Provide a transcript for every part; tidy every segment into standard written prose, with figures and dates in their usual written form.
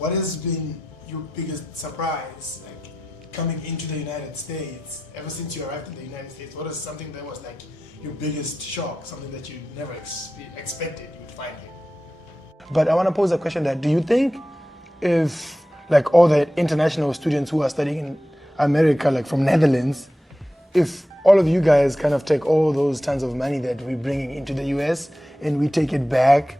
what has been your biggest surprise, like coming into the United States? Ever since you arrived in the United States, what is something that was like your biggest shock, something that you never expected you would find here? But I want to pose a question that, do you think if like all the international students who are studying in America, like from Netherlands, if all of you guys kind of take all those tons of money that we're bringing into the US and we take it back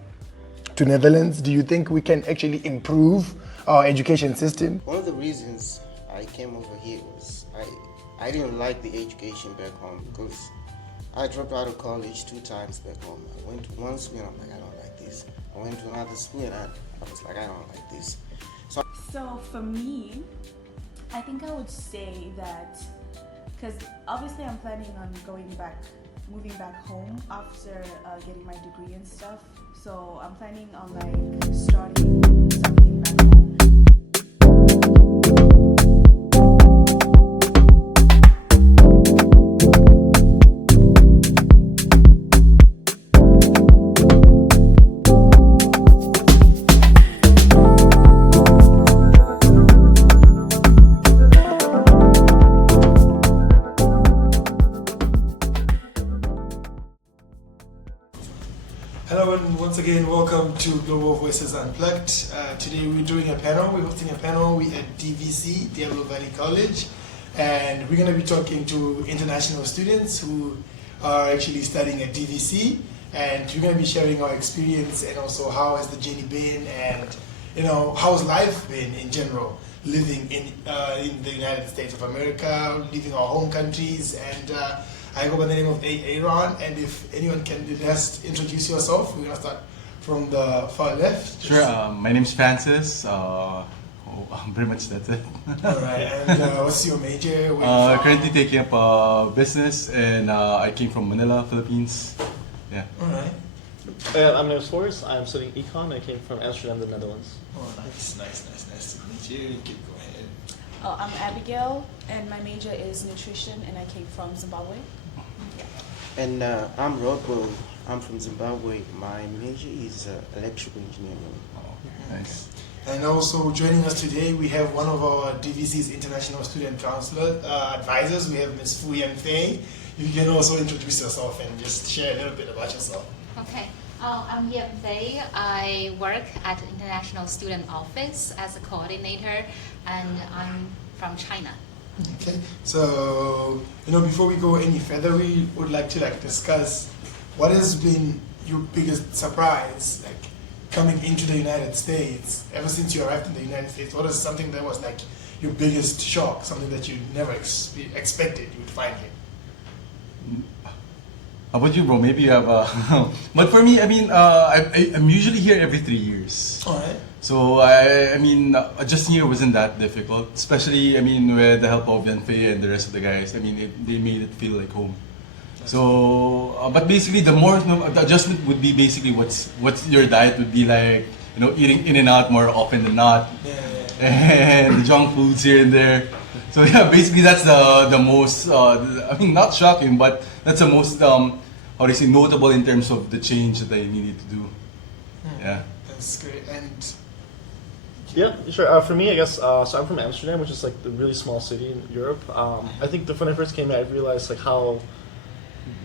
to Netherlands, do you think we can actually improve our education system? One of the reasons I came over here was I didn't like the education back home because I dropped out of college 2 times back home. I went to one school and I'm like, I don't like this. I went to another school and I was like, I don't like this. So for me, I think I would say that, because obviously I'm planning on moving back home after getting my degree and stuff. So I'm planning on like starting something back home. Hello and once again welcome to Global Voices Unplugged. Today we're doing a panel, we're hosting a panel at DVC, Diablo Valley College, and we're going to be talking to international students who are actually studying at DVC, and we're going to be sharing our experience and also how has the journey been, and how's life been in general, living in the United States of America, leaving our home countries. And I go by the name of Aaron, and if anyone can just introduce yourself, we're going to start from the far left. Sure, my name's Francis. Pretty much that's it. Alright, and what's your major? Where you from? Currently taking up business, and I came from Manila, Philippines. Yeah. Alright. I'm Niels Forrest. I'm studying econ. I came from Amsterdam, the Netherlands. Oh, nice to meet you. Keep going ahead. Oh, I'm Abigail, and my major is nutrition, and I came from Zimbabwe. And I'm Rodwell. I'm from Zimbabwe. My major is electrical engineering. Oh, nice. And also joining us today, we have one of our DVC's International Student Counselor advisors. We have Ms. Fu Yan Fei. You can also introduce yourself and just share a little bit about yourself. Okay. I'm Yan Fei. I work at the International Student Office as a coordinator, and I'm from China. Okay, so before we go any further, we would like to discuss what has been your biggest surprise, coming into the United States. Ever since you arrived in the United States, what is something that was your biggest shock, something that you never expected you would find here? How about you, bro? Maybe you have but for me, I'm usually here every 3 years. Alright. So adjusting here wasn't that difficult, especially with the help of Yan Fei and the rest of the guys. They made it feel like home. So, but basically the adjustment would be basically what's your diet would be like. Eating in and out more often than not, and the junk foods here and there. So yeah, basically that's the most not shocking, but that's the most notable in terms of the change that I needed to do. Yeah. That's great. And yeah, sure. For me, I guess, so I'm from Amsterdam, which is like the really small city in Europe. I think when I first came here, I realized how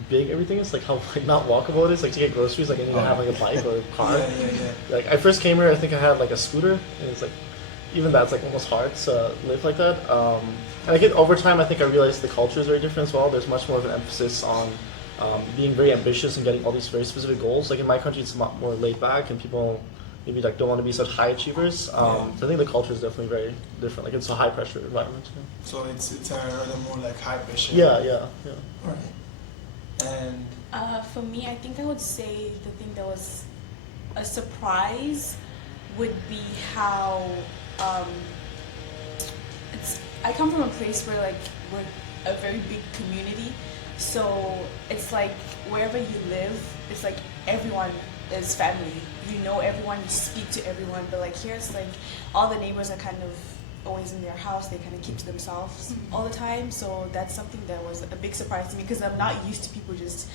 big everything is, how not walkable it is. To get groceries, I need to have a bike or a car. Yeah. I first came here, I think I had a scooter, and it's even that's almost hard to live like that. And over time, I think I realized the culture is very different as well. There's much more of an emphasis on being very ambitious and getting all these very specific goals. In my country, it's a lot more laid back, and people maybe don't want to be such high achievers. So I think the culture is definitely very different. It's a high pressure environment. So it's a rather more high pressure. Yeah. Right. And For me, I think I would say the thing that was a surprise would be how I come from a place where we're a very big community, so it's wherever you live, it's everyone is family. You know everyone, you speak to everyone, but here it's all the neighbors are kind of always in their house, they kind of keep to themselves all the time. So that's something that was a big surprise to me, because I'm not used to people just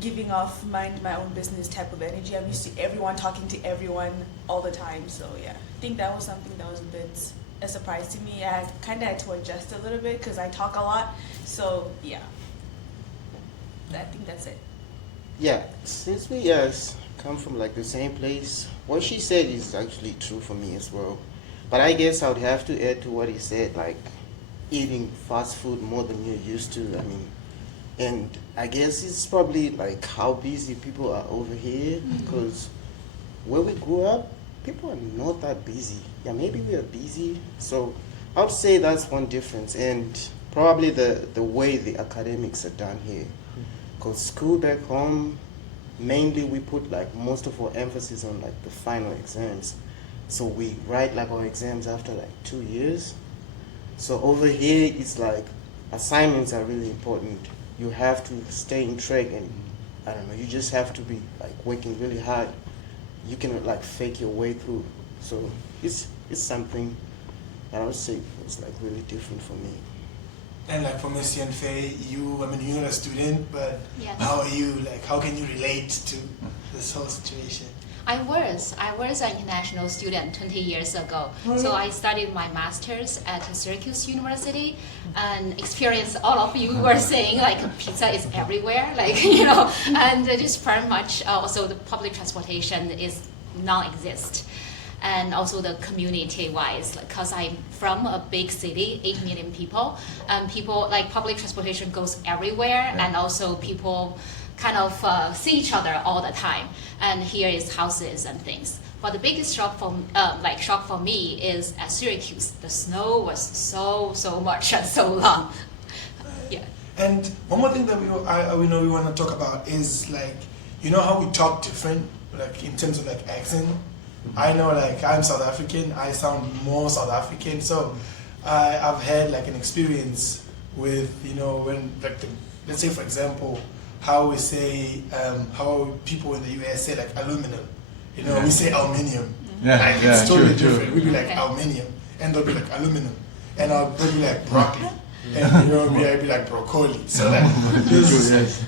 giving off mind my own business type of energy. I'm used to everyone talking to everyone all the time. So yeah, I think that was something that was a bit a surprise to me. I kind of had to adjust a little bit because I talk a lot. So yeah, I think that's it. Yeah, since we come from like the same place, what she said is actually true for me as well. But I guess I would have to add to what he said, like eating fast food more than you're used to. I mean, and I guess it's probably like how busy people are over here, because where we grew up, people are not that busy. Yeah, maybe we are busy. So I would say that's one difference, and probably the way the academics are done here. Because school back home, mainly we put like most of our emphasis on like the final exams. So we write like our exams after like 2 years. So over here, it's like assignments are really important. You have to stay in track, and I don't know, you just have to be like working really hard. You cannot like fake your way through. So it's something that I would say was like really different for me. And like for Missy and Faye, you're not a student, but Yes. how are you, like, how can you relate to this whole situation? I was an international student 20 years ago. So I studied my master's at Syracuse University and experienced all of you were saying like pizza is everywhere, like, and just very much also the public transportation is non-exist. And also the community-wise, because I'm from a big city, 8 million people, and people like public transportation goes everywhere, and also people kind of see each other all the time. And here is houses and things. But the biggest shock for me is at Syracuse. The snow was so much and so long. Yeah. And one more thing that we know we want to talk about is like, how we talk different, like in terms of like accent. I know like I'm South African, I sound more South African, so I've had like an experience with, when like let's say for example, how we say, how people in the US say like aluminum, we say aluminium. Like, it's totally different. We'd be like aluminium, and they'll be like aluminum, and they'll be like broccoli. And I'd be like broccoli. So like it's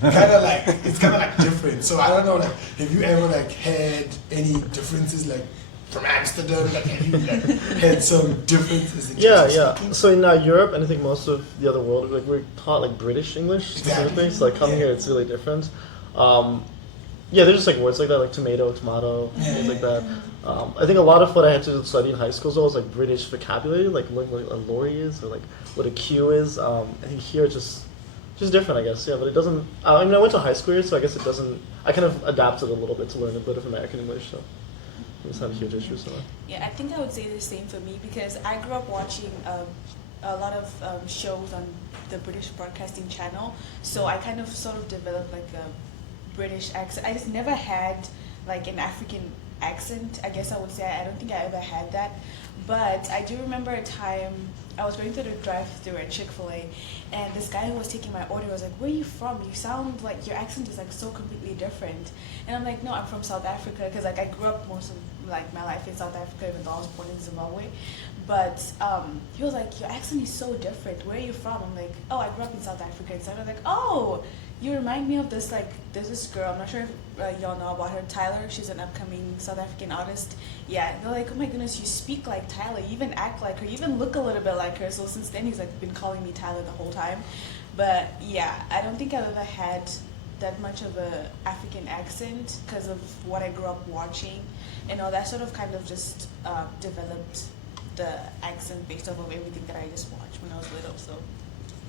kind of like different. So I don't know, like, have you ever like had any differences like from Amsterdam? Like, have you like had some differences in terms of speaking? So in Europe, and I think most of the other world, like we're taught like British English specifically. So like coming here, it's really different. There's just like words like that, like tomato, things like that. I think a lot of what I had to study in high school as well was like British vocabulary, like learning what a lorry is or like what a queue is. I think here it's just different, I guess. Yeah, but it doesn't. I went to high school here, so I guess it doesn't. I kind of adapted a little bit to learn a bit of American English, so it's not a huge issue. So. Yeah, I think I would say the same for me because I grew up watching a lot of shows on the British Broadcasting Channel, so I kind of sort of developed like a British accent. I just never had like an African accent, I guess I would say. I don't think I ever had that. But I do remember a time I was going through the drive-thru at Chick-fil-A, and this guy who was taking my order was like, "Where are you from? You sound like your accent is like so completely different." And I'm like, "No, I'm from South Africa," because like I grew up most of like my life in South Africa, even though I was born in Zimbabwe. But he was like, "Your accent is so different. Where are you from?" I'm like, "Oh, I grew up in South Africa." And so I was like, "Oh, you remind me of this, like, there's this girl, I'm not sure if y'all know about her, Tyler. She's an upcoming South African artist." Yeah, they're like, "Oh my goodness, you speak like Tyler, you even act like her, you even look a little bit like her." So since then, he's like been calling me Tyler the whole time. But yeah, I don't think I've ever had that much of a African accent because of what I grew up watching. And all that sort of kind of just developed the accent based off of everything that I just watched when I was little. So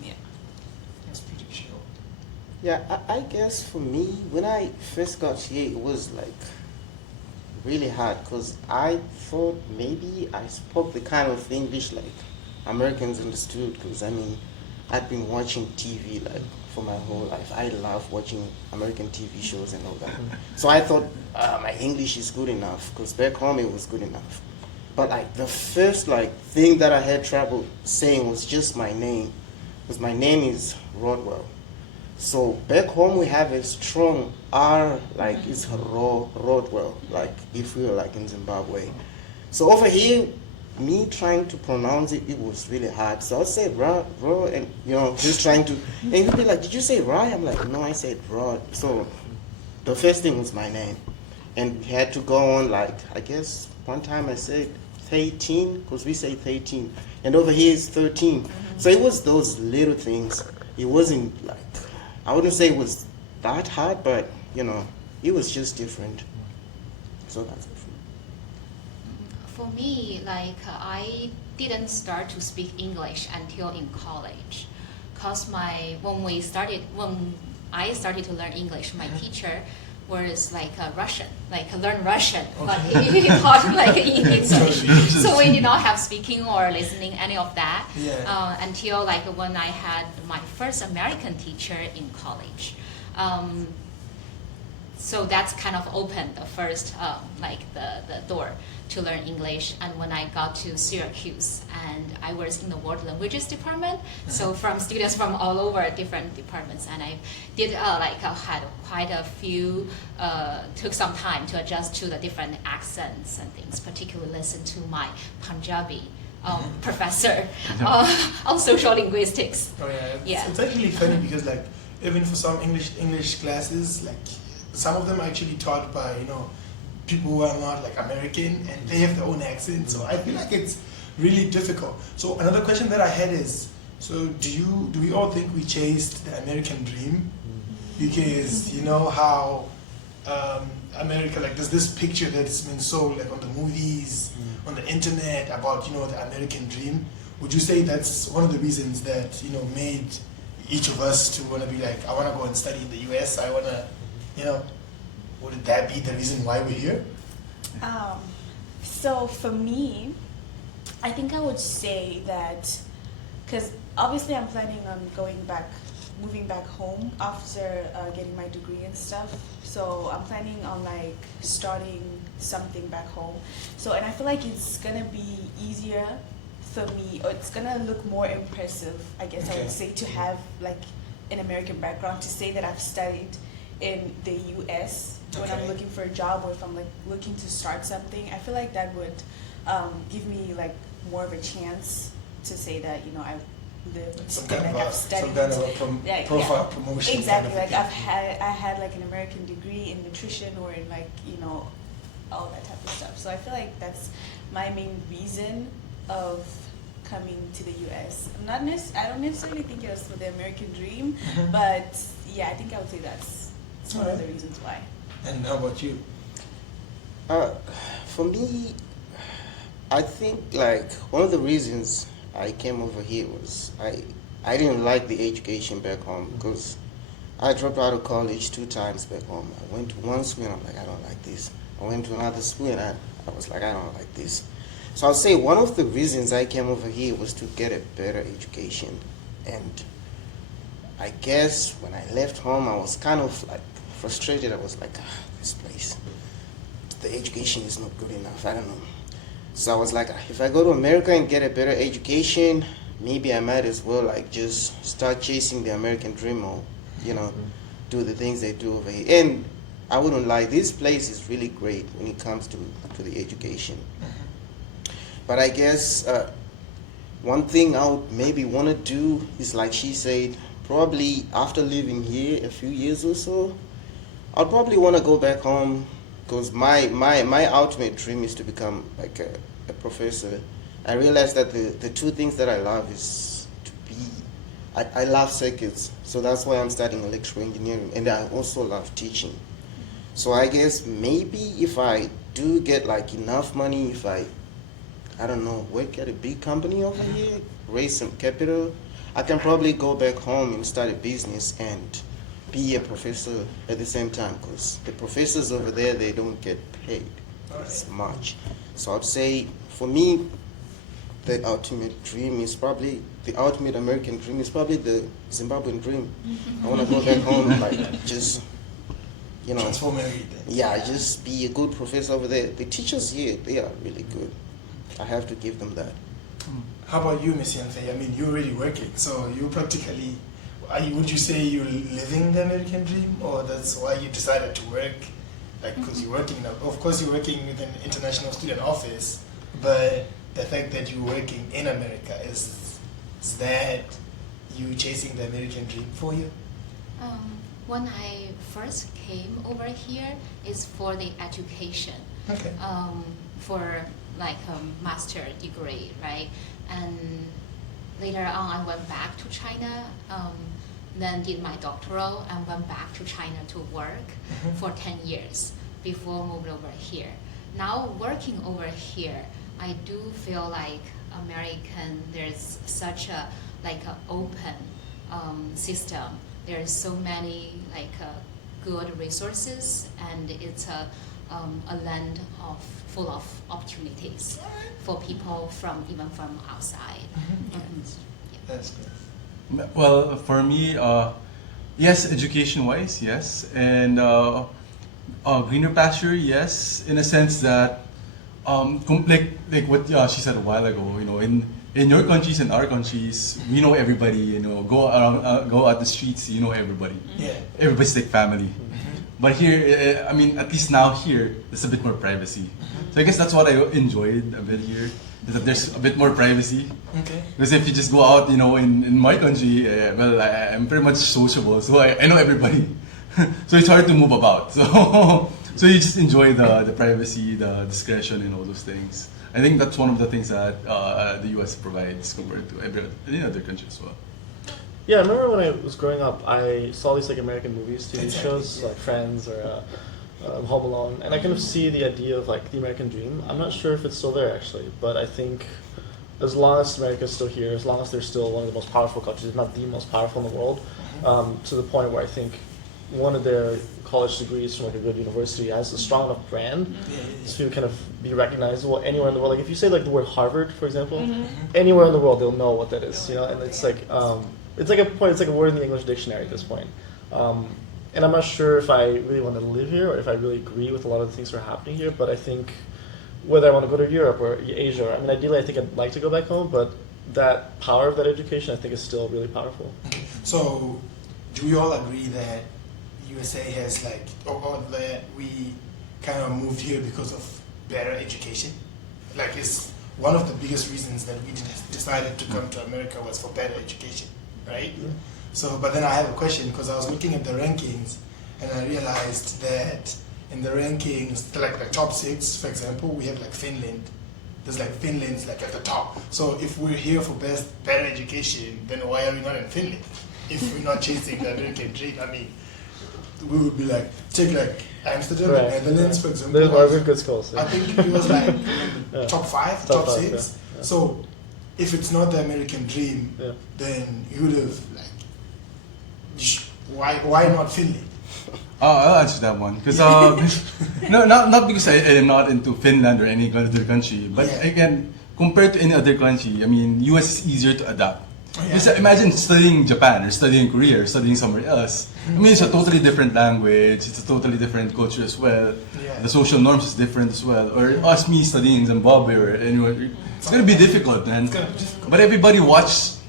yeah. That's pretty chill. Yeah, I guess for me, when I first got here, it was like really hard because I thought maybe I spoke the kind of English like Americans understood, because I mean, I'd been watching TV like for my whole life. I love watching American TV shows and all that. So I thought my English is good enough because back home it was good enough. But like the first like thing that I had trouble saying was just my name, because my name is Rodwell. So back home we have a strong R, like it's Rodwell, like if we were like in Zimbabwe. So over here, me trying to pronounce it, it was really hard. So I'd say Ro, and just trying to, and he'd be like, "Did you say Rye?" I'm like, "No, I said Rod." So the first thing was my name. And we had to go on, like, I guess one time I said 13, because we say 13. And over here it's 13. So it was those little things. It wasn't like, I wouldn't say it was that hard, but, you know, it was just different. So that's it. For me, like I didn't start to speak English until in college, cause when I started to learn English, my teacher was like Russian, like learn Russian, but he taught like in English. So we did not have speaking or listening any of that until like when I had my first American teacher in college. So that's kind of opened the first like the door to learn English. And when I got to Syracuse, and I was in the world languages department, so from students from all over different departments, and I did had quite a few, took some time to adjust to the different accents and things, particularly listen to my Punjabi professor on social linguistics. Oh yeah, Yeah. It's actually funny because like even for some English classes, like some of them are actually taught by people who are not like American and they have their own accent. So I feel like it's really difficult. So another question that I had is, so do we all think we chased the American dream? Because you know how America, like there's this picture that's been sold like on the movies, on the internet about the American dream. Would you say that's one of the reasons that made each of us to want to be like, I want to go and study in the US, I want to, would that be the reason why we're here? So for me, I think I would say that, because obviously I'm planning on moving back home after getting my degree and stuff. So I'm planning on like starting something back home. So, and I feel like it's gonna be easier for me, or it's gonna look more impressive, I guess I would say, to have like an American background, to say that I've studied in the US when I'm looking for a job, or if I'm like looking to start something. I feel like that would give me like more of a chance to say that I've lived and I've studied. Some kind of profile promotion. Exactly, kind of like thing. I had like an American degree in nutrition, or in like all that type of stuff. So I feel like that's my main reason of coming to the US. I don't necessarily think it was for the American dream, but yeah, I think I would say that's one of the reasons why. And how about you? For me, I think like one of the reasons I came over here was I didn't like the education back home, because I dropped out of college 2 times back home. I went to one school and I'm like, I don't like this. I went to another school and I was like, I don't like this. So I'll say one of the reasons I came over here was to get a better education. And I guess when I left home, I was kind of like frustrated. I was like, this place, the education is not good enough. I don't know. So I was like, if I go to America and get a better education, maybe I might as well like just start chasing the American dream, or do the things they do over here. And I wouldn't lie, this place is really great when it comes to the education. But I guess one thing I would maybe want to do is, like she said, probably after living here a few years or so, I'll probably want to go back home, because my ultimate dream is to become like a professor. I realized that the 2 things that I love is to be, I love circuits, so that's why I'm studying electrical engineering, and I also love teaching. So I guess maybe if I do get like enough money, if I don't know, work at a big company over here, raise some capital, I can probably go back home and start a business and be a professor at the same time, because the professors over there, they don't get paid as much. So I'd say for me, the ultimate dream is probably, the ultimate American dream is probably the Zimbabwean dream. I want to go back home, like just, Transform everything. yeah, just be a good professor over there. The teachers here, they are really good. I have to give them that. How about you, Miss Yanfei? I mean, you're already working, so you practically, would you say you're living the American dream, or that's why you decided to work? Like, because you're working now, of course you're working with an international student office, but the fact that you're working in America, is that you chasing the American dream for you? When I first came over here, is for the education, Okay. for like a master degree, right? And later on, I went back to China, then did my doctoral, and went back to China to work for 10 years before moving over here. Now working over here, I do feel like American, there's such a open system. There's so many good resources, and it's a land full of opportunities for people even from outside. And, yeah. That's good. Well, for me, yes, education-wise, yes, and greener pasture, yes, in a sense that, like what she said a while ago, in your countries and our countries, we know everybody. Go around, go out the streets, you know everybody. Yeah. Everybody's like family. But here, at least now here, there's a bit more privacy. So I guess that's what I enjoyed a bit here, is that there's a bit more privacy. Okay. Because if you just go out, in my country, well, I'm pretty much sociable, so I know everybody. So it's hard to move about. So you just enjoy the privacy, the discretion, and all those things. I think that's one of the things that the US provides compared to any other country as well. Yeah, I remember when I was growing up, I saw these American movies, TV Exactly, shows yeah. like Friends or Home Alone, and I kind of see the idea of the American dream. I'm not sure if it's still there actually, but I think as long as America's still here, as long as they're still one of the most powerful countries, if not the most powerful in the world, to the point where I think one of their college degrees from a good university has a strong enough brand to kind of be recognizable anywhere in the world. Like if you say the word Harvard, for example, anywhere in the world they'll know what that is, and it's like a word in the English dictionary at this point. And I'm not sure if I really want to live here or if I really agree with a lot of the things that are happening here, but I think whether I want to go to Europe or Asia, ideally I think I'd like to go back home, but that power of that education I think is still really powerful. So, do we all agree that USA has or that we kind of moved here because of better education? It's one of the biggest reasons that we decided to come to America was for better education, right? Yeah. So, but then I have a question because I was looking at the rankings and I realized that in the rankings, the top 6, for example, we have Finland. There's Finland's at the top. So if we're here for better education, then why are we not in Finland? If we're not chasing the American dream, we would be take Amsterdam, Right. Netherlands, for example. There's a lot of good schools. I think it was Yeah. top 5, Top top 5, 6. yeah. So if it's not the American dream, Yeah. then you would have why not Finland? I'll answer that one because no, not because I am not into Finland or any other country, but Yeah. again, compared to any other country, US is easier to adapt. Yeah. Just imagine studying Japan or studying Korea or studying somewhere else. It's a totally different language. It's a totally different culture as well. Yeah. The social norms is different as well. Or me studying in Zimbabwe or anywhere, it's gonna be difficult, man. It's gonna be difficult. But everybody watched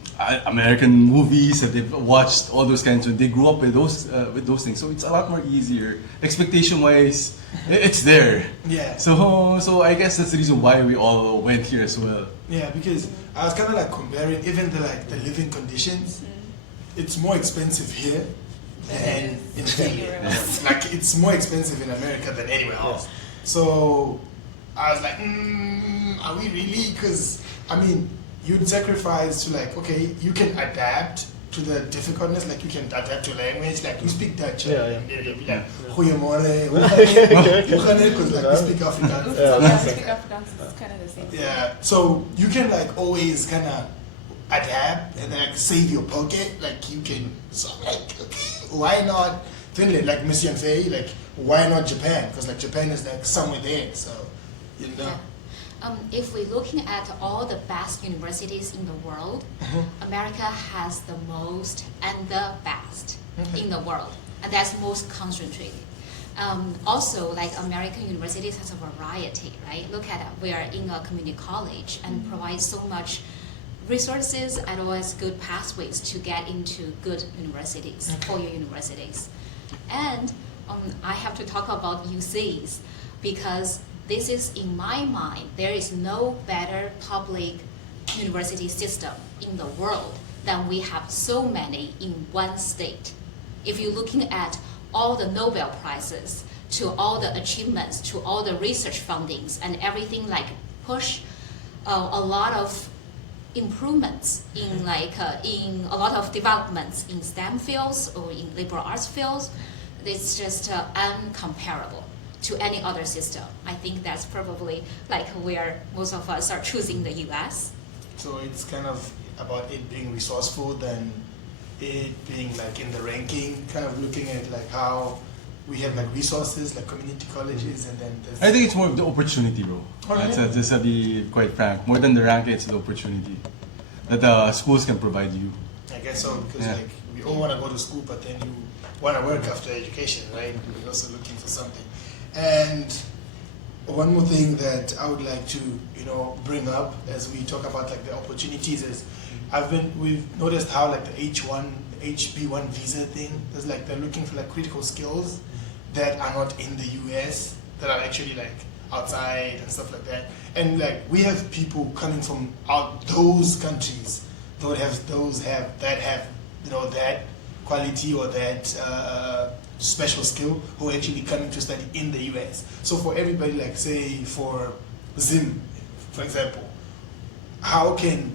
American movies and they've watched all those kinds of. They grew up with those things, so it's a lot more easier. Expectation-wise, it's there. Yeah. So I guess that's the reason why we all went here as well. Yeah, because I was kind of comparing even the living conditions. It's more expensive here than in Finland. It's more expensive in America than anywhere else. So I was like, are we really? Because you'd sacrifice to okay, you can adapt to the difficultness, you can adapt to language, you speak Dutch, Yeah. you'd be goeiemorgen, because we speak Afrikaans. Yeah. Yeah, speak Afrikaans, it's kind of the same. Yeah, so you can always kind of adapt and then save your pocket, you can, so okay, why not Finland, Missy and Faye, why not Japan, because Japan is somewhere there, so, Yeah. If we're looking at all the best universities in the world, America has the most and the best in the world, and that's most concentrated. Also, American universities has a variety, right? Look at it, we are in a community college and provide so much resources and always good pathways to get into good universities, four-year universities. And I have to talk about UCs because this is, in my mind, there is no better public university system in the world than we have so many in one state. if you're looking at all the Nobel Prizes, to all the achievements, to all the research fundings and everything, like push a lot of improvements in in a lot of developments in STEM fields or in liberal arts fields. It's just uncomparable to any other system. I think that's probably like where most of us are choosing the US. So it's kind of about it being resourceful than it being like in the ranking, kind of looking at like how we have like resources like community colleges and then there's I think it's more of the opportunity, bro. Just to be quite frank, more than the rank, it's the opportunity that the schools can provide you. I guess so, because like we all want to go to school, but then you want to work after education, right? We're also looking for something. And one more thing that I would like to, bring up as we talk about like the opportunities is we've noticed how like the HB1 visa thing, there's like they're looking for like critical skills that are not in the US, that are actually like outside and stuff like that. And like we have people coming from out those countries that have that quality or that special skill who are actually coming to study in the US. So for everybody, like say for Zim, for example, how can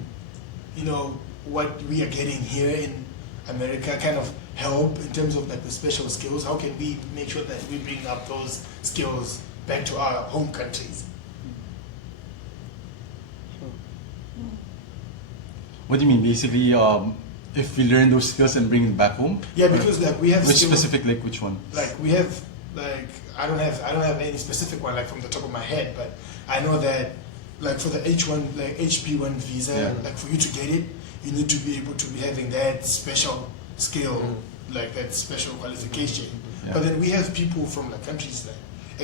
what we are getting here in America kind of help in terms of like the special skills? How can we make sure that we bring up those skills back to our home countries? What do you mean? Basically, if we learn those skills and bring it back home? Yeah, because like we have which specific, like which one? Like we have like I don't have any specific one like from the top of my head, but I know that like for the HB1 visa, like for you to get it, you need to be able to be having that special skill, like that special qualification. Yeah. But then we have people from like countries that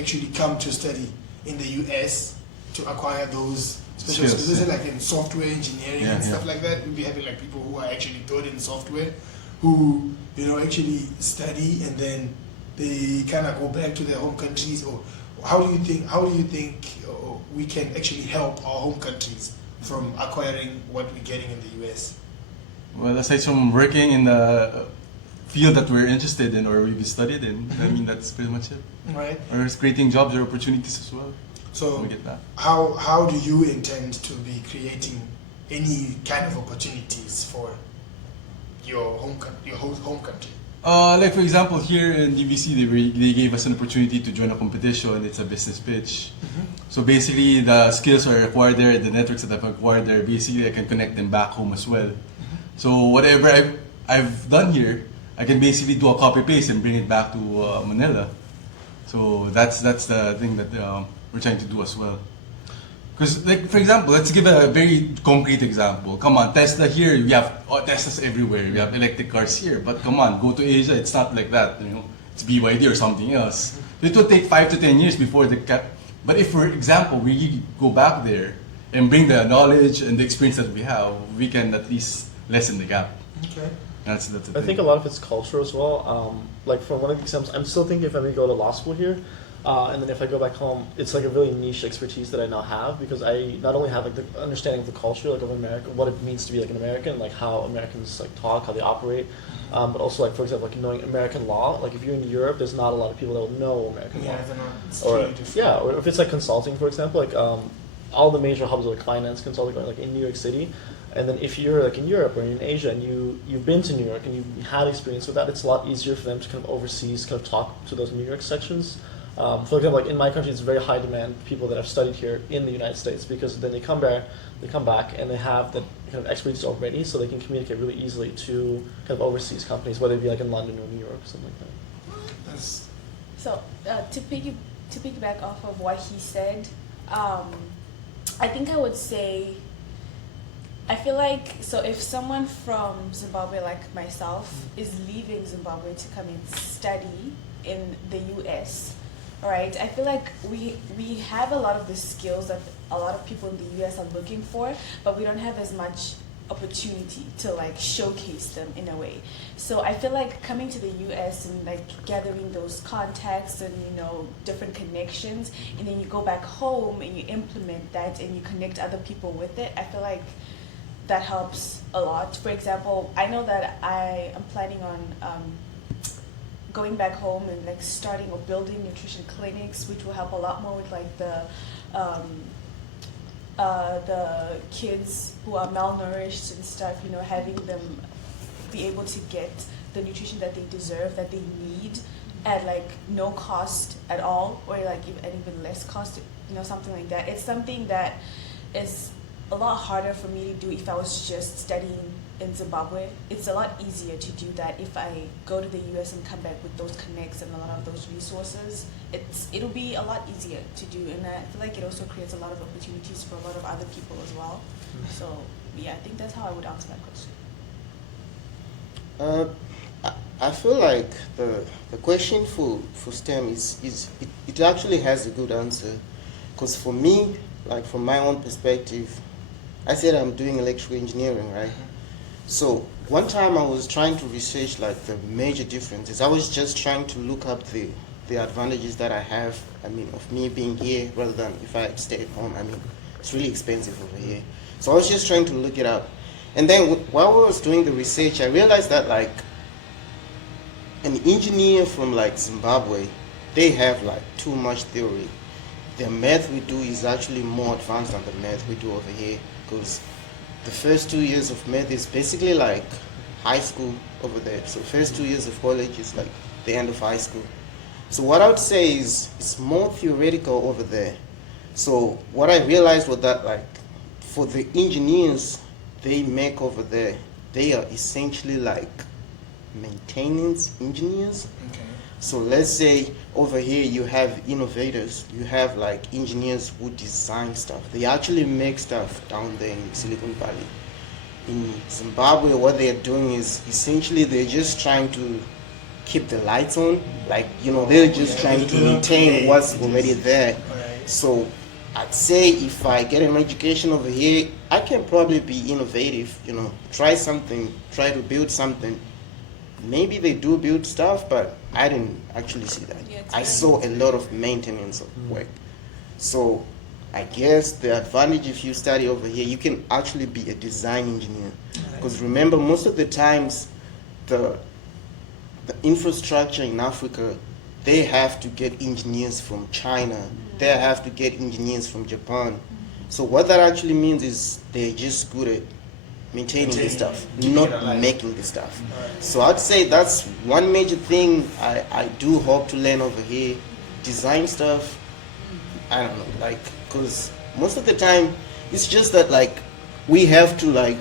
actually come to study in the US to acquire those special skills. Like in software engineering and stuff like that. We'll be having like people who are actually good in software, who actually study and then they kind of go back to their home countries. Or how do you think we can actually help our home countries from acquiring what we're getting in the US? Well, aside from working in the field that we're interested in or we've studied in, I mean that's pretty much it. Right. Or it's creating jobs or opportunities as well. So we get that. How do you intend to be creating any kind of opportunities for your home country? Like for example, here in DVC, they gave us an opportunity to join a competition. It's a business pitch. So basically, the skills are acquired there, the networks that I've acquired there, basically I can connect them back home as well. So whatever I've done here, I can basically do a copy paste and bring it back to Manila. So that's the thing that we're trying to do as well. Because, like, for example, let's give a very concrete example. Come on, Tesla here, we have Teslas everywhere. We have electric cars here. But come on, go to Asia, it's not like that. It's BYD or something else. It will take 5 to 10 years before But if, for example, we go back there and bring the knowledge and the experience that we have, we can at least lessen the gap. Okay. That's the thing. I think a lot of it's culture as well. Like from one of the examples, I'm still thinking if I'm going to go to law school here, and then if I go back home, it's like a really niche expertise that I now have because I not only have like the understanding of the culture, like of America, what it means to be like an American, like how Americans like talk, how they operate, but also like for example, like knowing American law. Like if you're in Europe, there's not a lot of people that will know American law. They're not. It's Or totally different. or if it's like consulting, for example, like all the major hubs of like finance consulting are like in New York City. And then if you're like in Europe or in Asia and you've been to New York and you've had experience with that, it's a lot easier for them to kind of overseas kind of talk to those New York sections. For example, like in my country, it's very high demand people that have studied here in the United States because then they come back and they have that kind of expertise already, so they can communicate really easily to kind of overseas companies, whether it be like in London or New York or something like that. So to piggyback off of what he said, I think I would say, I feel like, so if someone from Zimbabwe like myself is leaving Zimbabwe to come and study in the US, right, I feel like we have a lot of the skills that a lot of people in the US are looking for, but we don't have as much opportunity to like showcase them in a way. So I feel like coming to the US and like gathering those contacts and different connections, and then you go back home and you implement that and you connect other people with it, I feel like that helps a lot. For example, I know that I am planning on going back home and like starting or building nutrition clinics, which will help a lot more with like the kids who are malnourished and stuff, you know, having them be able to get the nutrition that they deserve, that they need, at like no cost at all, or like even less cost, you know, something like that. It's something that is a lot harder for me to do if I was just studying in Zimbabwe. It's a lot easier to do that if I go to the US and come back with those connects and a lot of those resources. It'll be a lot easier to do, and I feel like it also creates a lot of opportunities for a lot of other people as well. So yeah, I think that's how I would answer that question. I feel like the question for STEM it actually has a good answer, because for me, like from my own perspective, I said I'm doing electrical engineering, right? So one time I was trying to research like the major differences. I was just trying to look up the advantages that I have, I mean, of me being here rather than if I stay at home. I mean, it's really expensive over here. So I was just trying to look it up. And then while I was doing the research, I realized that like an engineer from like Zimbabwe, they have like too much theory. The math we do is actually more advanced than the math we do over here, because the first 2 years of math is basically like high school over there. So first 2 years of college is like the end of high school. So what I would say is it's more theoretical over there. So what I realized was that like for the engineers they make over there, they are essentially like maintenance engineers. Okay. So let's say over here you have innovators, you have like engineers who design stuff. They actually make stuff down there in Silicon Valley. In Zimbabwe, what they're doing is essentially they're just trying to keep the lights on. Like, you know, they're just trying to maintain what's already there. Right. So I'd say if I get an education over here, I can probably be innovative, you know, try something, try to build something. Maybe they do build stuff, but I didn't actually see that. Yeah, I saw a lot of maintenance of work. So I guess the advantage if you study over here, you can actually be a design engineer. Because remember, most of the times, the infrastructure in Africa, they have to get engineers from China. They have to get engineers from Japan. So what that actually means is they're just good at maintaining the stuff, not making the stuff. So I'd say that's one major thing I do hope to learn over here. Design stuff, I don't know, like, because most of the time it's just that like we have to like,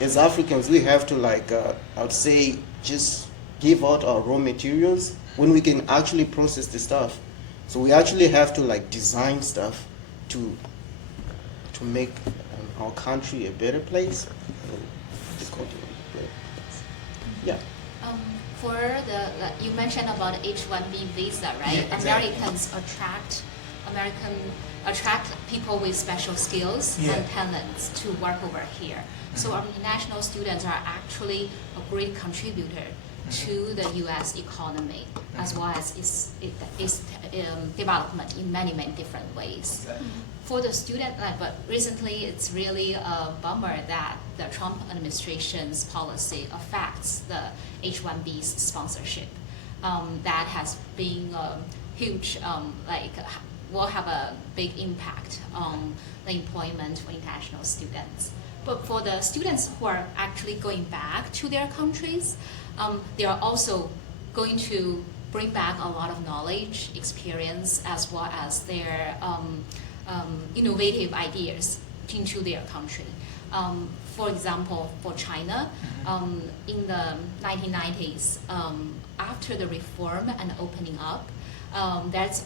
as Africans, we have to like, I would say just give out our raw materials when we can actually process the stuff. So we actually have to like design stuff to make our country a better place. Yeah. For the you mentioned about H-1B visa, right? Yeah, exactly. Americans attract people with special skills Yeah. and talents to work over here. So our international students are actually a great contributor to the U.S. economy, as well as its development in many different ways. Exactly. For the student, but recently it's really a bummer that the Trump administration's policy affects the H-1B sponsorship. That has been huge, will have a big impact on the employment for international students. But for the students who are actually going back to their countries, they are also going to bring back a lot of knowledge, experience, as well as their innovative ideas into their country. For example, for China, in the 1990s, after the reform and opening up, that's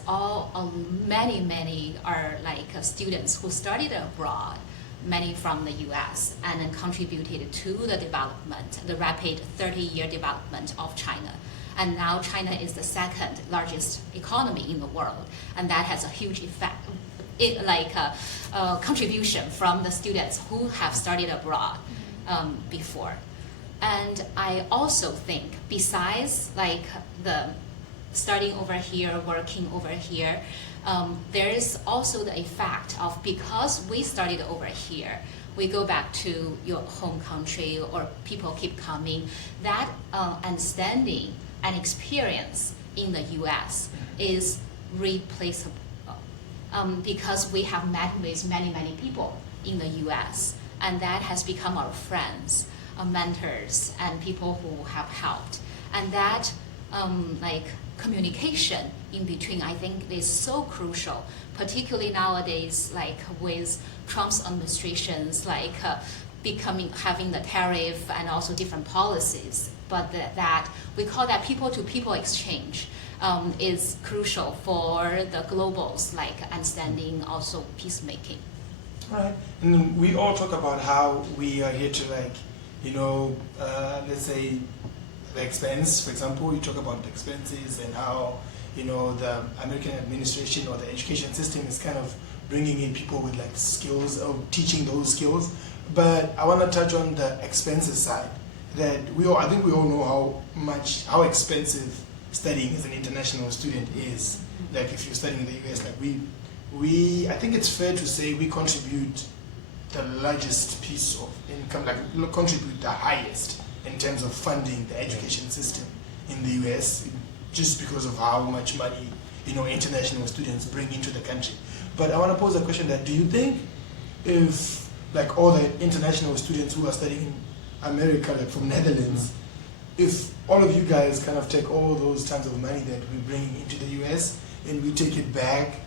many are like students who studied abroad, many from the US, and then contributed to the development, the rapid 30-year development of China. And now China is the second largest economy in the world, and that has a huge effect, contribution from the students who have studied abroad before. And I also think, besides like the studying over here, working over here, there is also the effect of, because we studied over here, we go back to your home country or people keep coming, that understanding and experience in the US is replaceable. Because we have met with many, many people in the US, and that has become our friends, mentors, and people who have helped. And that like communication in between, I think, is so crucial, particularly nowadays, like with Trump's administrations, like having the tariff and also different policies. But that we call that people-to-people exchange. Is crucial for the globals, like understanding also peacemaking. Right. And we all talk about how we are here to let's say the expense, for example, you talk about the expenses and how, the American administration or the education system is kind of bringing in people with like skills or teaching those skills. But I want to touch on the expenses side that I think we all know how expensive studying as an international student is. Like if you're studying in the US, like I think it's fair to say we contribute the largest piece of income, like contribute the highest in terms of funding the education system in the US, just because of how much money international students bring into the country. But I want to pose a question: that do you think if like all the international students who are studying in America, like from Netherlands, if all of you guys kind of take all those tons of money that we're bringing into the US and we take it back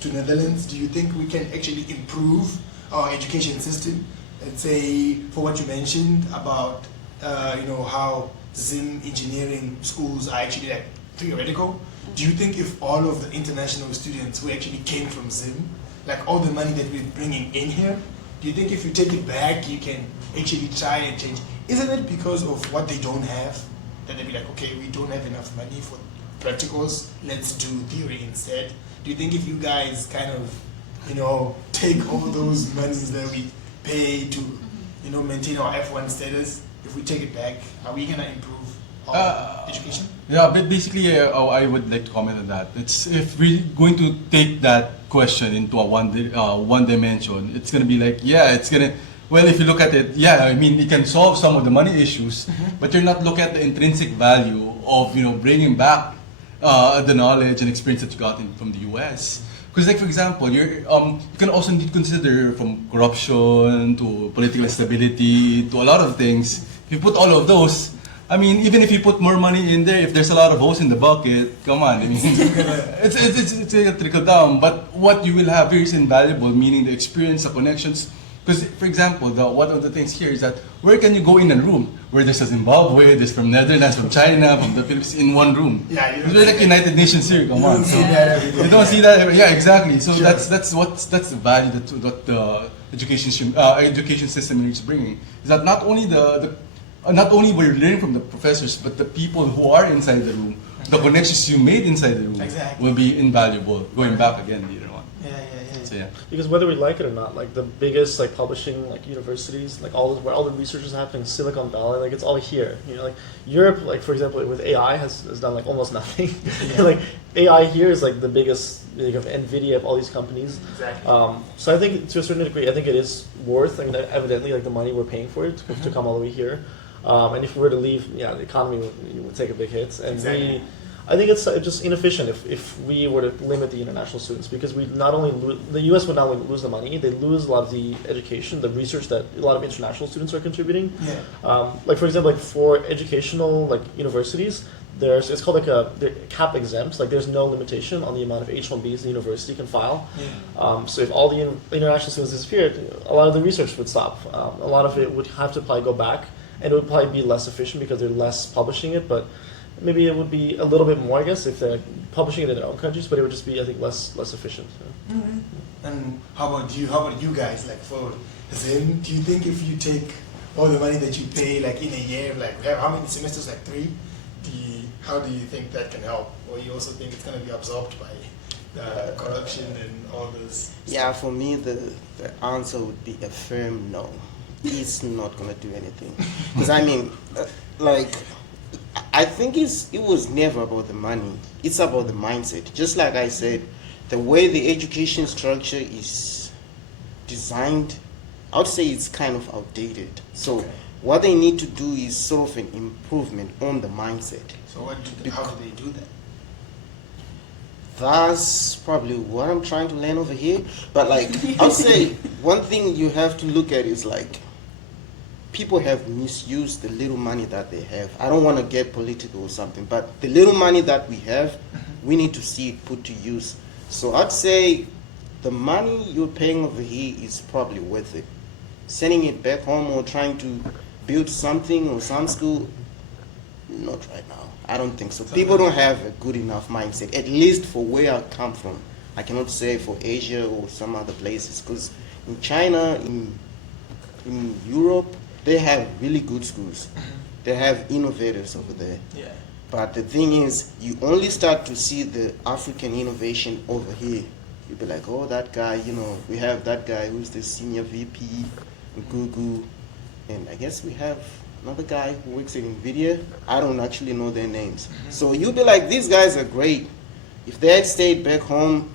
to Netherlands, do you think we can actually improve our education system? And say, for what you mentioned about, how SIM engineering schools are actually like theoretical. Do you think if all of the international students who actually came from SIM, like all the money that we're bringing in here, do you think if you take it back, you can actually try and change? Isn't it because of what they don't have that they'll be like, okay, we don't have enough money for practicals, let's do theory instead? Do you think if you guys kind of, take all those monies that we pay to, maintain our F1 status, if we take it back, are we gonna improve our education? Yeah, but basically, I would like to comment on that. It's if we're going to take that question into a one dimension, it's gonna be like, it's gonna. Well, if you look at it, it can solve some of the money issues, but you're not looking at the intrinsic value of bringing back the knowledge and experience that you got from the U.S. Because, like for example, you can also need to consider from corruption to political instability to a lot of things. If you put all of those, even if you put more money in there, if there's a lot of holes in the bucket, come on, it's a trickle down. But what you will have here is invaluable, meaning the experience, the connections. Because, for example, one of the things here is that where can you go in a room where there's a Zimbabwe, there's from Netherlands, from China, from the Philippines in one room? Yeah, it's like United Nations here. Come on, so you don't see that. Yeah, exactly. So that's the value that the education system is bringing. Is that not only not only we're learning from the professors, but the people who are inside the room, the connections you made inside the room will be invaluable going back again later on. So, because whether we like it or not, like the biggest like publishing like universities, like where all the research is happening, Silicon Valley, like it's all here. Like Europe, like for example, with AI has done like almost nothing. Like AI here is like the biggest, like of NVIDIA, of all these companies. Exactly. So I think to a certain degree, I think it is worth. Evidently, like the money we're paying for it to come all the way here. And if we were to leave, the economy would take a big hit. And I think it's just inefficient if we were to limit the international students, because we not only the U.S. would not only lose the money, they lose a lot of the education, the research that a lot of international students are contributing. Like for example, like for educational like universities, it's called like they're cap exempt. Like there's no limitation on the amount of H-1Bs the university can file. So if all the international students disappeared, a lot of the research would stop. A lot of it would have to probably go back, and it would probably be less efficient because they're less publishing it, but maybe it would be a little bit more, I guess, if they're publishing it in their own countries, but it would just be, I think, less efficient. So. And how about you guys? Like for Zim, do you think if you take all the money that you pay, like in a year, like how many semesters, like 3? How do you think that can help? Or you also think it's going to be absorbed by corruption and all those? Yeah, for me, the answer would be a firm no. It's not going to do anything. Because I think it was never about the money. It's about the mindset. Just like I said, the way the education structure is designed, I would say it's kind of outdated. So what they need to do is sort of an improvement on the mindset. So how do they do that? That's probably what I'm trying to learn over here. But like, I'll say one thing you have to look at is like, people have misused the little money that they have. I don't want to get political or something, but the little money that we have, we need to see it put to use. So I'd say the money you're paying over here is probably worth it. Sending it back home or trying to build something or some school, not right now. I don't think so. People don't have a good enough mindset, at least for where I come from. I cannot say for Asia or some other places, because in China, in Europe, they have really good schools. They have innovators over there. Yeah. But the thing is, you only start to see the African innovation over here. You'll be like, oh, that guy, we have that guy who's the senior VP in Google. And I guess we have another guy who works at NVIDIA. I don't actually know their names. So you'll be like, these guys are great. If they had stayed back home,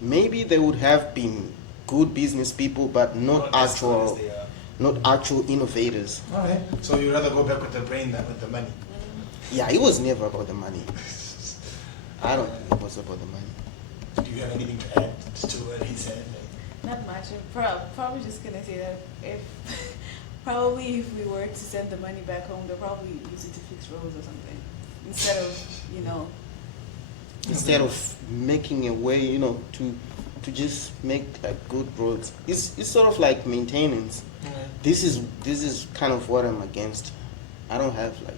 maybe they would have been good business people, but not as good as actual, they are. not actual innovators. All right. So you'd rather go back with the brain than with the money. Yeah, it was never about the money. I don't think it was about the money. Do you have anything to add to what he said? Not much. I'm probably just gonna say that if we were to send the money back home, they'll probably use it to fix roads or something instead of Instead of making a way, to just make like good roads. It's sort of like maintenance. This is kind of what I'm against. I don't have like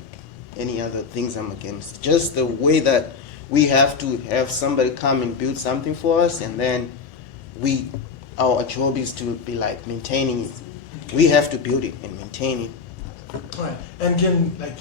any other things I'm against. Just the way that we have to have somebody come and build something for us, and then our job is to be like maintaining it. We have to build it and maintain it. All right. And again, like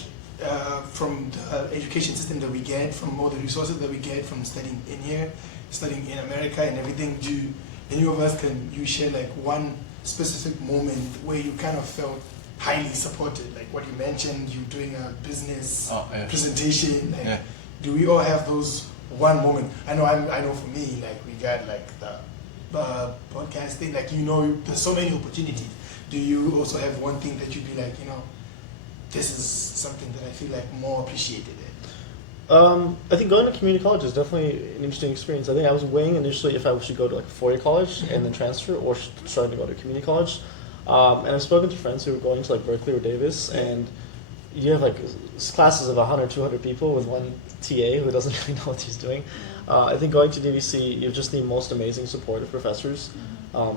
from the education system that we get, from all the resources that we get from studying in here, studying in America and everything, do any of us, can you share like one specific moment where you kind of felt highly supported? Like what you mentioned, you doing a business presentation. Like, Yeah. do we all have those one moment? I know for me, like we got like the podcasting, like there's so many opportunities. Do you also have one thing that you'd be like, this is something that I feel like more appreciated in? I think going to community college is definitely an interesting experience. I think I was weighing initially if I should go to like a four-year college and then transfer, or starting to go to community college. And I've spoken to friends who are going to like Berkeley or Davis, and you have like classes of 100, 200 people with one TA who doesn't really know what he's doing. I think going to DVC, you have just the most amazing supportive professors,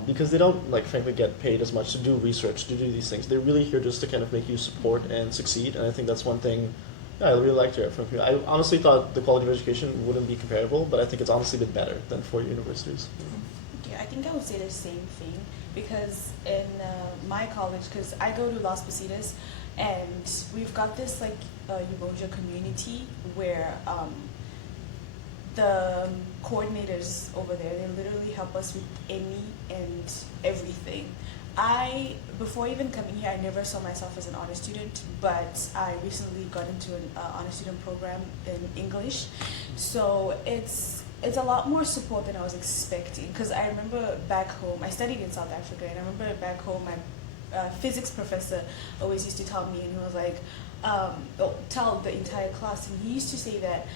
because they don't like frankly get paid as much to do research, to do these things. They're really here just to kind of make you support and succeed, and I think that's one thing I really liked here from here. I honestly thought the quality of education wouldn't be comparable, but I think it's honestly been better than four-year universities. Yeah, I think I would say the same thing, because in my college, because I go to Las Positas, and we've got this like Umoja community where the coordinators over there, they literally help us with any and everything. Before even coming here, I never saw myself as an honor student, but I recently got into an honor student program in English. So it's a lot more support than I was expecting, because I remember back home, I studied in South Africa, and I remember back home, my physics professor always used to tell me, and he was like, tell the entire class, and he used to say that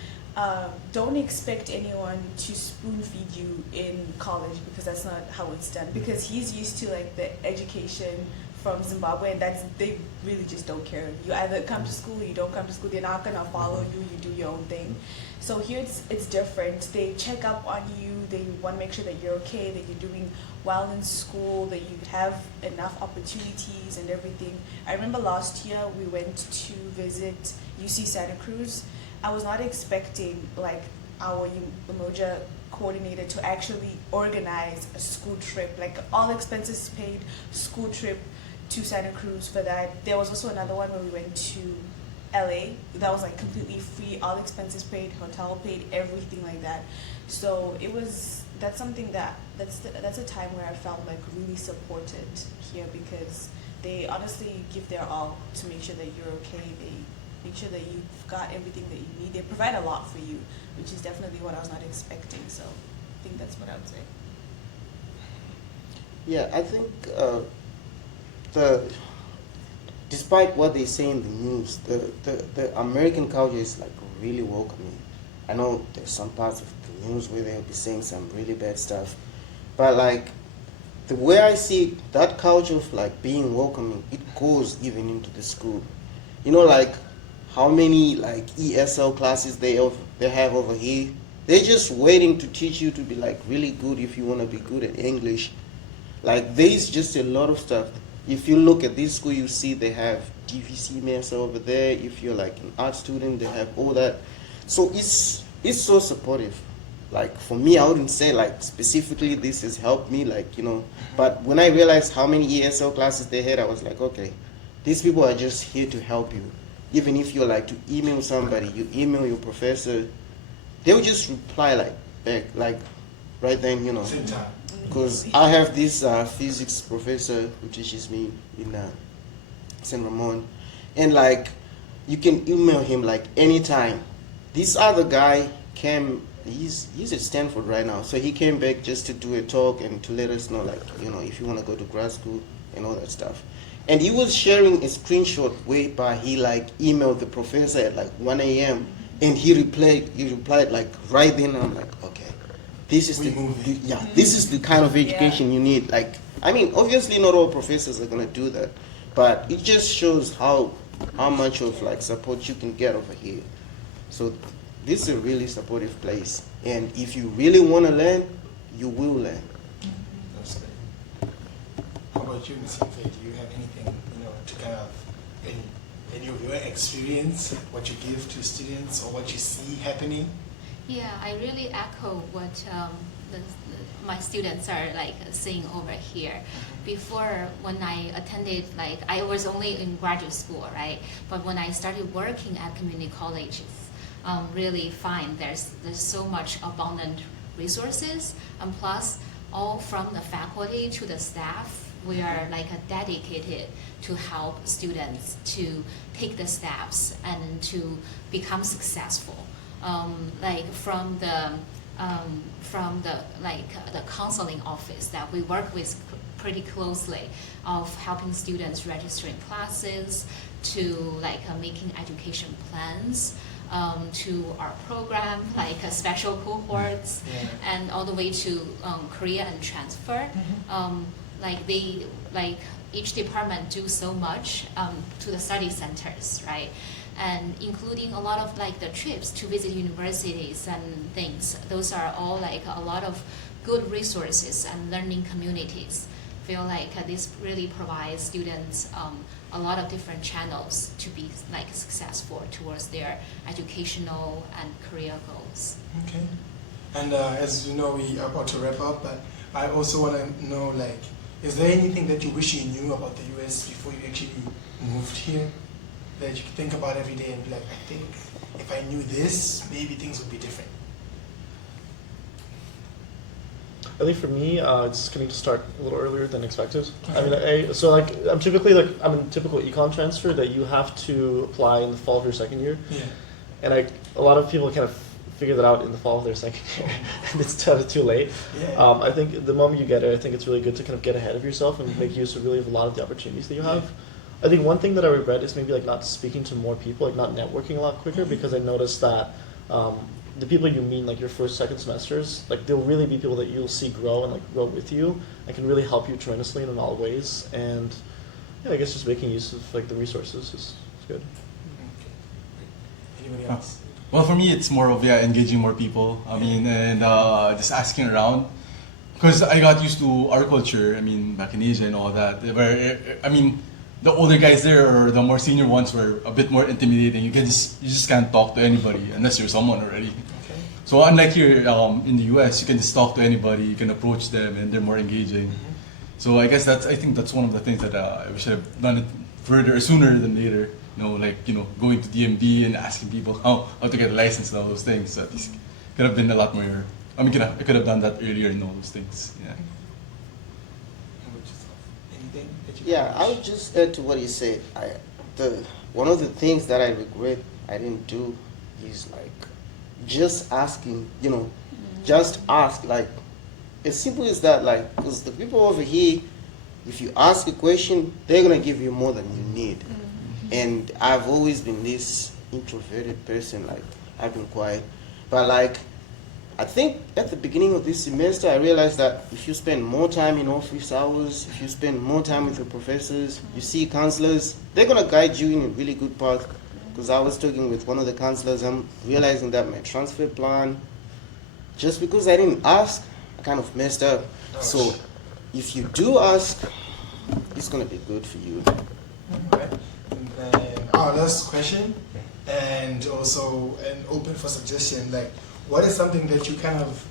don't expect anyone to spoon feed you in college, because that's not how it's done, because he's used to like the education from Zimbabwe, and they really just don't care. You either come to school, you don't come to school, they're not gonna follow you, you do your own thing. So here it's different. They check up on you, they want to make sure that you're okay, that you're doing well in school, that you have enough opportunities and everything. I remember last year we went to visit UC Santa Cruz. I was not expecting like our Umoja coordinator to actually organize a school trip, like all expenses paid school trip to Santa Cruz for that. There was also another one where we went to LA. That was like completely free, all expenses paid, hotel paid, everything like that. So that's something that's a time where I felt like really supported here, because they honestly give their all to make sure that you're okay. They make sure that you've got everything that you need. They provide a lot for you, which is definitely what I was not expecting. So I think that's what I would say. Yeah, I think despite what they say in the news, the American culture is like really welcoming. I know there's some parts of the news where they'll be saying some really bad stuff, but like the way I see it, that culture of like being welcoming, it goes even into the school. You know, like how many like ESL classes they have over here. They're just waiting to teach you to be like really good if you want to be good at English. Like there's just a lot of stuff. If you look at this school, you see they have DVC mess over there. If you're like an art student, they have all that. So it's so supportive. Like for me, I wouldn't say like specifically this has helped me, like, you know, but when I realized how many ESL classes they had, I was like, okay, these people are just here to help you. Even if you're like to email somebody, you email your professor, they'll just reply like back, like right then, you know. Same time. Because I have this physics professor who teaches me in San Ramon, and like you can email him like anytime. This other guy came, he's at Stanford right now, so he came back just to do a talk and to let us know, like, you know, if you want to go to grad school and all that stuff. And he was sharing a screenshot whereby he like emailed the professor at like 1 a.m. and he replied like right then. I'm like, okay, this is this is the kind of education you need. Like, I mean, obviously not all professors are gonna do that, but it just shows how much of like support you can get over here. So this is a really supportive place, and if you really want to learn, you will learn. That's great. How about you, Ms. Faye? Do you have anything, you know, to kind of any of your experience, what you give to students or what you see happening? Yeah, I really echo what my students are like saying over here. Before, when I attended, like I was only in graduate school, right? But when I started working at community colleges, really find there's so much abundant resources, and plus all from the faculty to the staff, we are like dedicated to help students to take the steps and to become successful. Like from the counseling office that we work with pretty closely, of helping students registering classes, to like making education plans, to our program like special cohorts, and all the way to career and transfer. Like each department do so much to the study centers, right? And including a lot of like the trips to visit universities and things. Those are all like a lot of good resources and learning communities. Feel like this really provides students a lot of different channels to be like successful towards their educational and career goals. Okay. And as you know, we are about to wrap up, but I also want to know, like, is there anything that you wish you knew about the US before you actually moved here, that you think about every day and be like, I think if I knew this, maybe things would be different? I think for me, it's getting to start a little earlier than expected. I mean, so like I'm in typical econ transfer that you have to apply in the fall of your second year. Yeah. And a lot of people kind of figure that out in the fall of their second year, and it's kind of too late. Yeah. I think the moment you get it, I think it's really good to kind of get ahead of yourself and make use of really a lot of the opportunities that you have. I think one thing that I regret is maybe like not speaking to more people, like not networking a lot quicker, because I noticed that the people you meet like your first, second semesters, like they'll really be people that you'll see grow and like grow with you and can really help you tremendously in all ways. And yeah, I guess just making use of like the resources is good. Okay. Anybody else? Well, for me, it's more of engaging more people. I mean, and just asking around, because I got used to our culture. I mean, back in Asia and all that, where I mean, the older guys there or the more senior ones were a bit more intimidating. You just can't talk to anybody unless you're someone already. Okay. So unlike here in the US, you can just talk to anybody. You can approach them, and they're more engaging. So I guess I think that's one of the things that we should have done it further sooner than later. Going to DMV and asking people how to get a license and all those things. So at least could have been a lot more. I mean, I could have done that earlier and all those things. Yeah. Anything that you Yeah, I would just add to what you said. One of the things that I regret I didn't do is like just asking. Just ask. Like as simple as that. Like, because the people over here, if you ask a question, they're gonna give you more than you need. And I've always been this introverted person, like I've been quiet. But like, I think at the beginning of this semester, I realized that if you spend more time in office hours, if you spend more time with your professors, you see counselors, they're gonna guide you in a really good path. Because I was talking with one of the counselors, I'm realizing that my transfer plan, just because I didn't ask, I kind of messed up. So if you do ask, it's gonna be good for you. Right. And then our last question, and also an open for suggestion, like what is something that you kind of,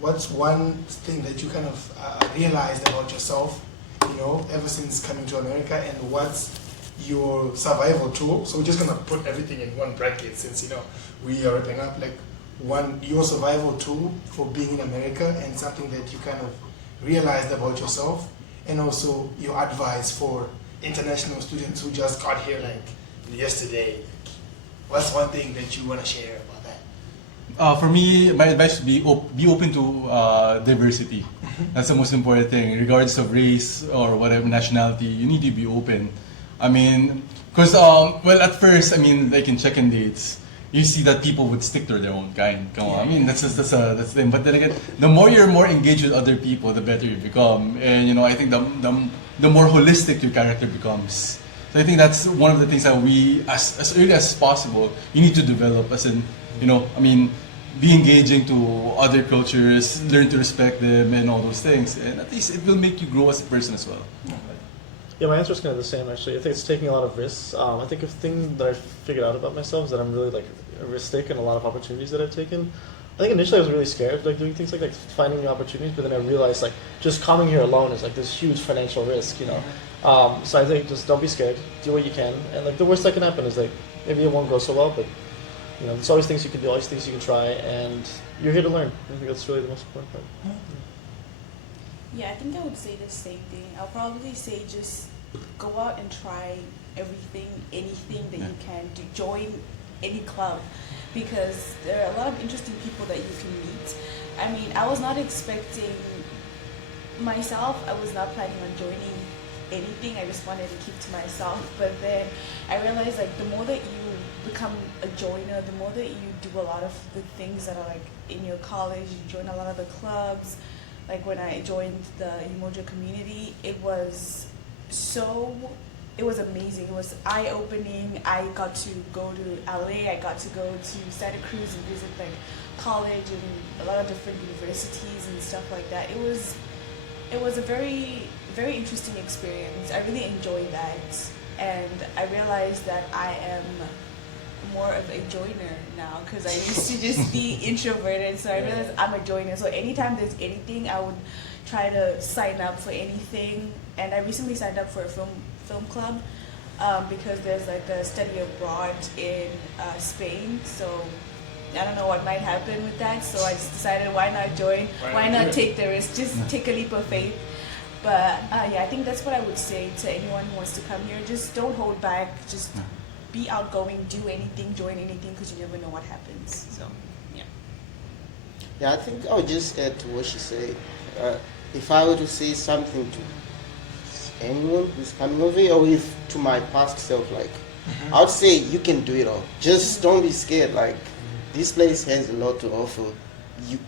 what's one thing that you kind of realized about yourself, you know, ever since coming to America, and what's your survival tool? So we're just gonna put everything in one bracket since, you know, we are wrapping up, like your survival tool for being in America and something that you kind of realized about yourself, and also your advice for international students who just got here like yesterday. What's one thing that you want to share about that? For me, my advice would be open to diversity. That's the most important thing, regardless of race or whatever nationality. You need to be open. I mean, because well, at first, I mean, like in check-in dates, you see that people would stick to their own kind. Come on, I mean, that's the thing. But then again, the more you're more engaged with other people, the better you become. And you know, I think the more holistic your character becomes. So I think that's one of the things that we, as early as possible, you need to develop. As in, you know, I mean, be engaging to other cultures, learn to respect them, and all those things. And at least it will make you grow as a person as well. Yeah, my answer is kind of the same actually. I think it's taking a lot of risks. I think a thing that I figured out about myself is that I'm really like a risk taker in a lot of opportunities that I've taken. I think initially I was really scared like doing things like finding new opportunities, but then I realized like just coming here alone is like this huge financial risk, you know. So I think just don't be scared, do what you can, and like the worst that can happen is like maybe it won't go so well, but you know, there's always things you can do, always things you can try, and you're here to learn. I think that's really the most important part. Yeah, I think I would say the same thing. I'll probably say just go out and try everything, anything that you can do. Join any club, because there are a lot of interesting people that you can meet. I mean, I was not expecting myself, I was not planning on joining anything. I just wanted to keep to myself. But then I realized like the more that you become a joiner, the more that you do a lot of the things that are like in your college, you join a lot of the clubs. Like when I joined the Umoja community, it was amazing. It was eye-opening. I got to go to LA, I got to go to Santa Cruz and visit like college and a lot of different universities and stuff like that. It was a very, very interesting experience. I really enjoyed that, and I realized that I am more of a joiner now, because I used to just be introverted, so I realized I'm a joiner. So anytime there's anything, I would try to sign up for anything. And I recently signed up for a film club because there's like a study abroad in Spain. So I don't know what might happen with that. So I just decided, why not join? Why not take the risk? Just take a leap of faith. But yeah, I think that's what I would say to anyone who wants to come here. Just don't hold back. Just be outgoing, do anything, join anything, because you never know what happens. So, yeah. Yeah, I think I would just add to what she said. If I were to say something to anyone who's coming over here, or if to my past self, like, I would say you can do it all. Just don't be scared. Like, this place has a lot to offer.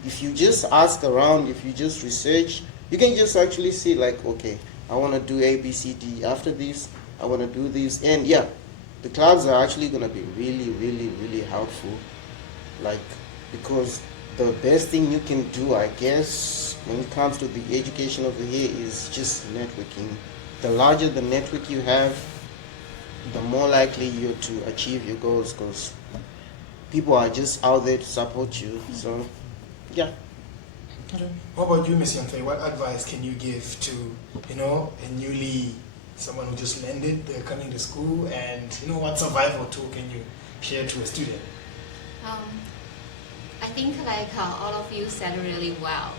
If you just ask around, if you just research, you can just actually see like, okay, I want to do A, B, C, D. After this, I want to do this. And yeah, the clubs are actually going to be really, really, really helpful. Like, because the best thing you can do, I guess, when it comes to the education over here is just networking. The larger the network you have, the more likely you're to achieve your goals, because people are just out there to support you. So, yeah. Okay. What about you, Miss Youngfei? What advice can you give to, you know, someone who just landed, they're coming to school, and you know, what survival tool can you share to a student? I think like all of you said really well.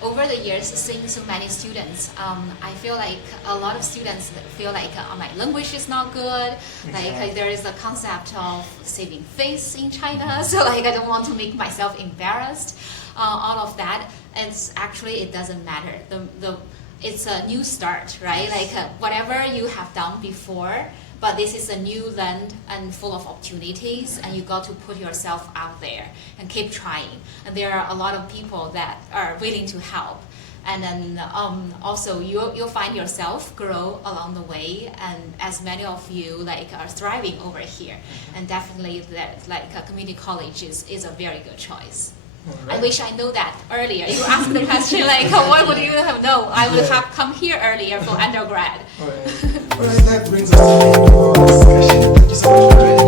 Over the years, seeing so many students, I feel like a lot of students feel like my language is not good. Like there is a concept of saving face in China, so like I don't want to make myself embarrassed. All of that, and actually it doesn't matter. It's a new start, right? Like whatever you have done before, But this is a new land and full of opportunities, and you got to put yourself out there and keep trying. And there are a lot of people that are willing to help. And then also you'll find yourself grow along the way, and as many of you like are thriving over here, and definitely that like a community college is a very good choice. Right. I wish I know that earlier. You asked the question like, what would you have known? I would have come here earlier for undergrad. Alright, that brings us to the end of our discussion. Thank you so much for joining